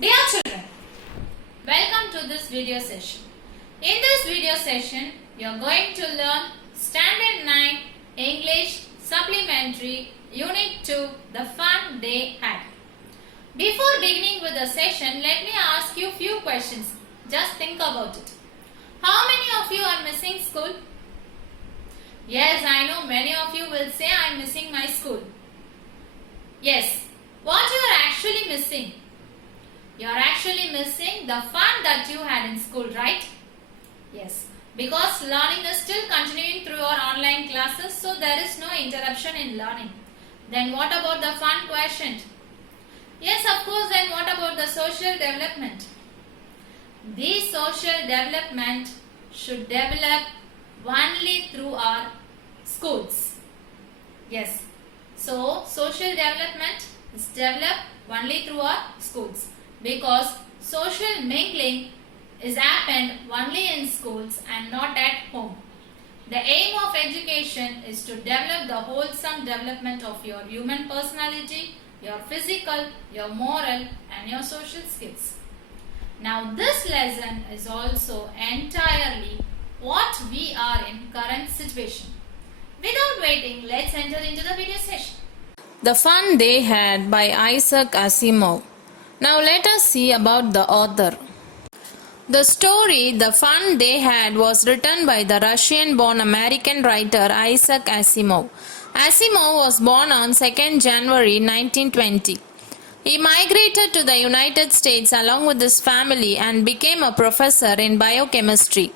Dear children, welcome to this video session. In this video session, you are going to learn Standard 9 English Supplementary Unit 2, The Fun They Had. Before beginning with the session, let me ask you few questions. Just think about it. How many of you are missing school? Yes, I know many of you will say I am missing my school. Yes, what you are actually missing? You are actually missing the fun that you had in school, right? Yes, because learning is still continuing through your online classes, so there is no interruption in learning. Then what about the fun quotient? Yes, of course, then what about the social development? The social development should develop only through our schools. Yes, so social development is developed only through our schools, because social mingling is happened only in schools and not at home. The aim of education is to develop the wholesome development of your human personality, your physical, your moral and your social skills. Now this lesson is also entirely what we are in current situation. Without waiting, let's enter into the video session. The Fun They Had by Isaac Asimov. Now let us see about the author. The story The Fun They Had was written by the Russian-born American writer Isaac Asimov. Asimov was born on 2nd January 1920. He migrated to the United States along with his family and became a professor in biochemistry.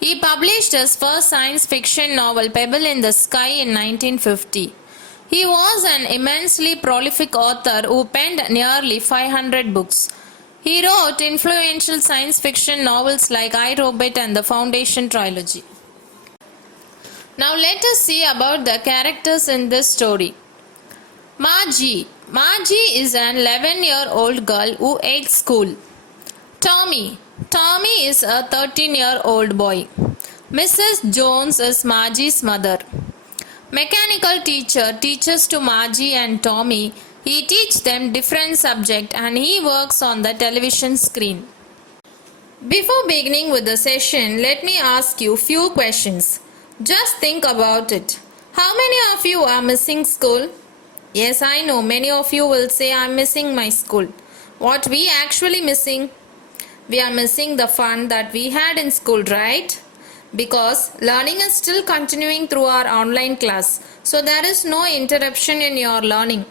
He published his first science fiction novel Pebble in the Sky in 1950. He was an immensely prolific author who penned nearly 500 books. He wrote influential science fiction novels like I, Robot and the Foundation trilogy. Now let us see about the characters in this story. Margie. Margie is an 11-year-old girl who hates school. Tommy. Tommy is a 13-year-old boy. Mrs. Jones is Margie's mother. Mechanical teacher teaches to Margie and Tommy. He teaches them different subjects and he works on the television screen. Before beginning with the session, let me ask you few questions. Just think about it. How many of you are missing school? Yes, I know many of you will say I'm missing my school. What we actually missing? We are missing the fun that we had in school, right? Because learning is still continuing through our online class, so there is no interruption in your learning.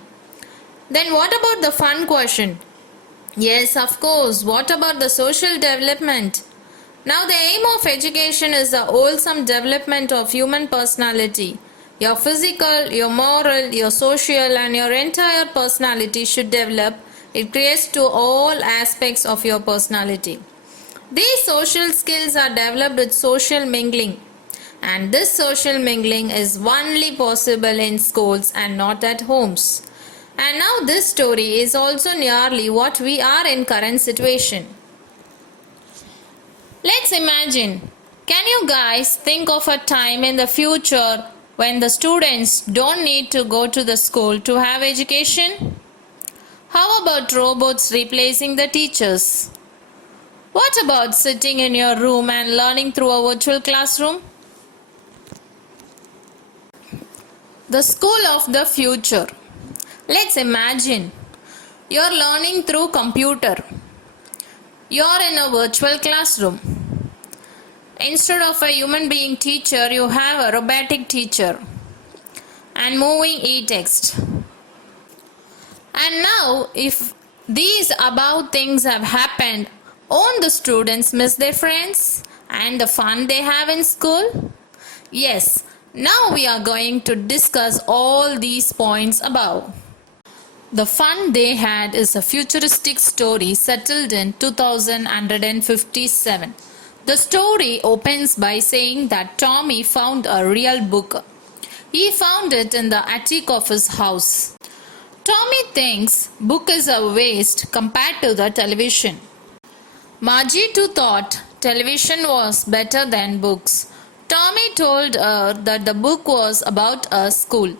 Then what about the fun quotient? Yes, of course. What about the social development? Now the aim of education is the wholesome development of human personality. Your physical, your moral, your social and your entire personality should develop. It creates to all aspects of your personality. These social skills are developed with social mingling, and this social mingling is only possible in schools and not at homes. And now this story is also nearly what we are in current situation. Let's imagine, can you guys think of a time in the future when the students don't need to go to the school to have education? How about robots replacing the teachers? What about sitting in your room and learning through a virtual classroom? The school of the future. Let's imagine you're learning through computer. You're in a virtual classroom. Instead of a human being teacher, you have a robotic teacher and moving e-text. And now, if these above things have happened, won't the students miss their friends and the fun they have in school? Yes, now we are going to discuss all these points above. The Fun They Had is a futuristic story settled in 2157. The story opens by saying that Tommy found a real book. He found it in the attic of his house. Tommy thinks book is a waste compared to the television. Margie too thought television was better than books. Tommy told her that the book was about a school.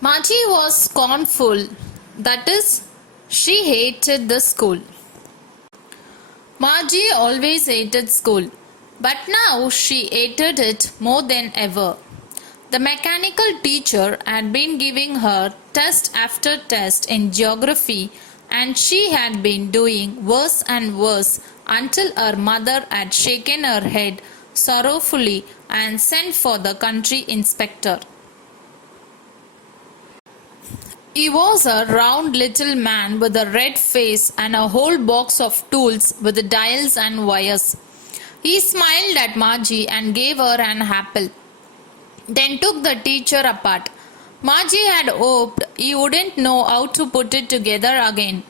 Margie was scornful. That is, She hated the school. Margie always hated school, but now she hated it more than ever. The mechanical teacher had been giving her test after test in geography, and she had been doing worse and worse until her mother had shaken her head sorrowfully and sent for the country inspector. He was a round little man with a red face and a whole box of tools with dials and wires. He smiled at Margie and gave her an apple, then took the teacher apart. Margie had hoped he wouldn't know how to put it together again,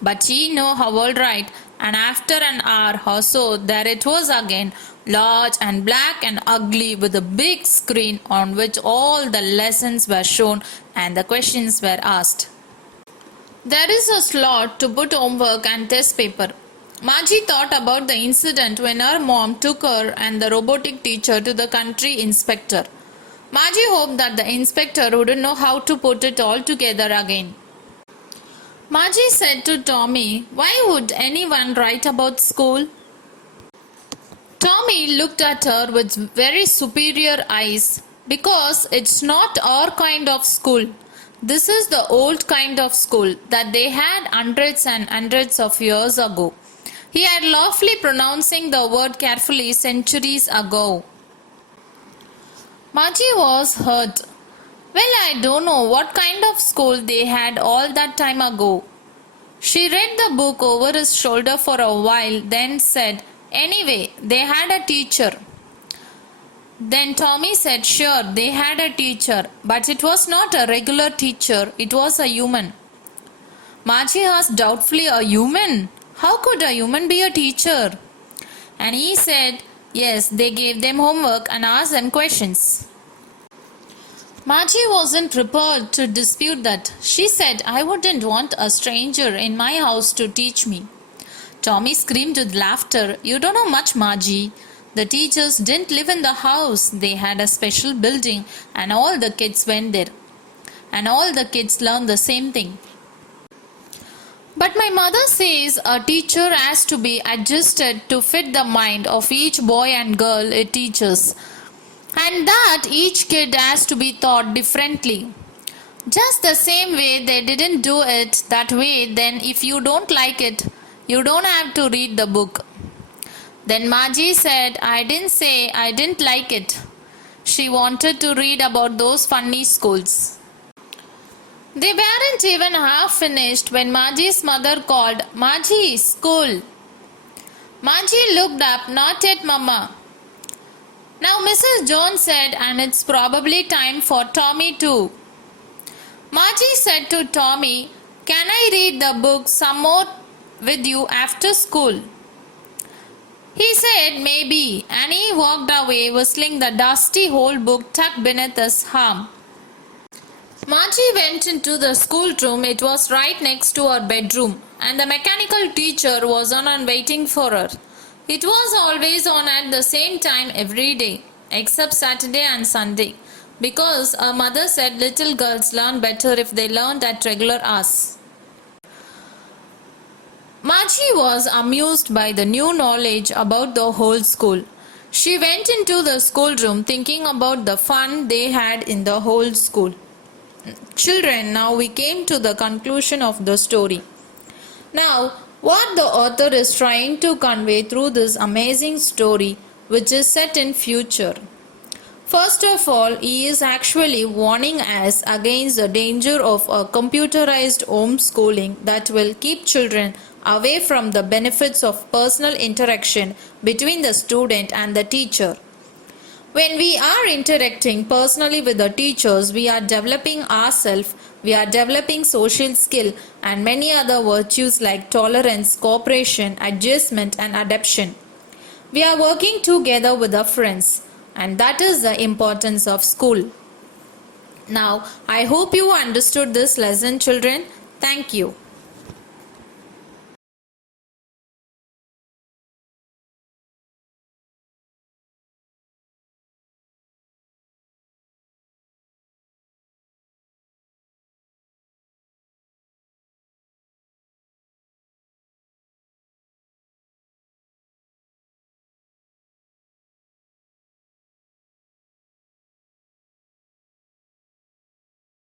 but he knew how all right, and after an hour or so there it was again, large and black and ugly, with a big screen on which all the lessons were shown and the questions were asked. There is a slot to put homework and test paper. Margie thought about the incident when her mom took her and the robotic teacher to the country inspector. Margie hoped that the inspector wouldn't know how to put it all together again. Margie said to Tommy, "Why would anyone write about school?" Tommy looked at her with very superior eyes. "Because it's not our kind of school. This is the old kind of school that they had hundreds and hundreds of years ago." He had lawfully pronouncing the word carefully centuries ago. Margie was hurt. "Well, I don't know what kind of school they had all that time ago." She read the book over his shoulder for a while, then said, "Anyway, they had a teacher." Then Tommy said, "Sure, they had a teacher, but it was not a regular teacher, it was a human." Margie asked doubtfully, "A human? How could a human be a teacher?" And he said, "Yes, they gave them homework and asked them questions." Margie wasn't prepared to dispute that. She said, "I wouldn't want a stranger in my house to teach me." Tommy screamed with laughter. "You don't know much, Margie. The teachers didn't live in the house. They had a special building and all the kids went there. And all the kids learned the same thing." "But my mother says a teacher has to be adjusted to fit the mind of each boy and girl it teaches, and that each kid has to be taught differently. Just the same way they didn't do it that way, then if you don't like it, you don't have to read the book." Then Margie said, "I didn't say I didn't like it." She wanted to read about those funny schools. They weren't even half finished when Margie's mother called, "Margie, school." Margie looked up. "Not yet, Mama." "Now Mrs. Jones said, and it's probably time for Tommy too." Margie said to Tommy, "Can I read the book some more with you after school?" He said, "Maybe," and he walked away whistling the dusty old book tucked beneath his arm. Margie went into the schoolroom. It was right next to her bedroom, and the mechanical teacher was on and waiting for her. It was always on at the same time every day, except Saturday and Sunday, because her mother said little girls learn better if they learned at regular hours. Margie was amused by the new knowledge about the whole school. She went into the schoolroom thinking about the fun they had in the whole school. Children, now we came to the conclusion of the story. Now, what the author is trying to convey through this amazing story, which is set in future. First of all, he is actually warning us against the danger of a computerized homeschooling that will keep children away from the benefits of personal interaction between the student and the teacher. When we are interacting personally with the teachers, we are developing ourselves, we are developing social skill and many other virtues like tolerance, cooperation, adjustment and adaptation. We are working together with our friends, and that is the importance of school. Now, I hope you understood this lesson, children. Thank you.